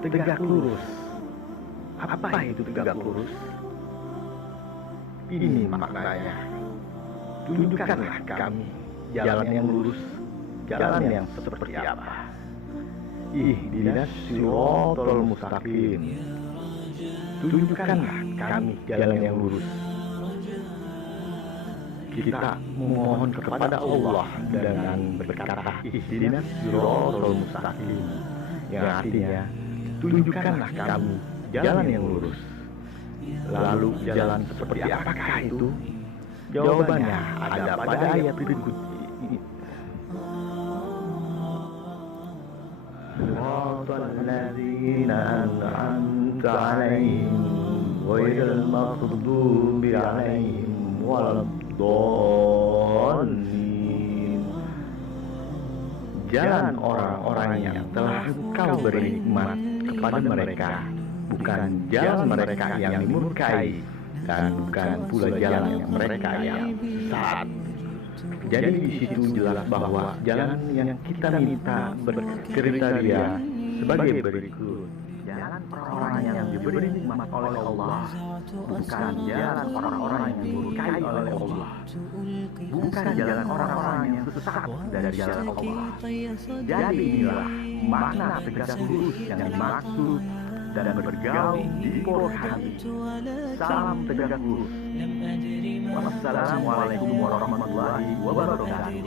Tegak lurus. Apa itu tegak lurus? Ini maknanya. Tunjukkanlah kami jalan yang lurus, jalan yang seperti apa. Ihdinas siratal mustaqim. Tunjukkanlah kami jalan yang lurus. Kita memohon kepada Allah dengan berkata ihdinas siratal mustaqim, yang artinya tunjukkanlah kami jalan yang lurus. Lalu jalan seperti apakah itu? Jawabannya ada pada ayat berikut ini. Siratal ladzina an'amta 'alaihim ghairil maghdubi 'alaihim waladdallin. Jalan orang-orang yang telah Engkau beri nikmat kepada mereka, bukan jalan mereka yang dimurkai, dan bukan pula jalan yang mereka yang sesat. Jadi di situ jelas bahwa jalan yang kita minta berkriteria sebagai berikut. Jalan orang-orang yang diberi nikmat oleh Allah, bukan jalan orang-orang yang dimurkai oleh Allah, bukan jalan orang-orang yang sesat dari jalan Allah. Jadi inilah makna tegak lurus yang dimaksud dan bergaul di pos hati. Salam tegak lurus. Wassalamualaikum warahmatullahi wabarakatuh.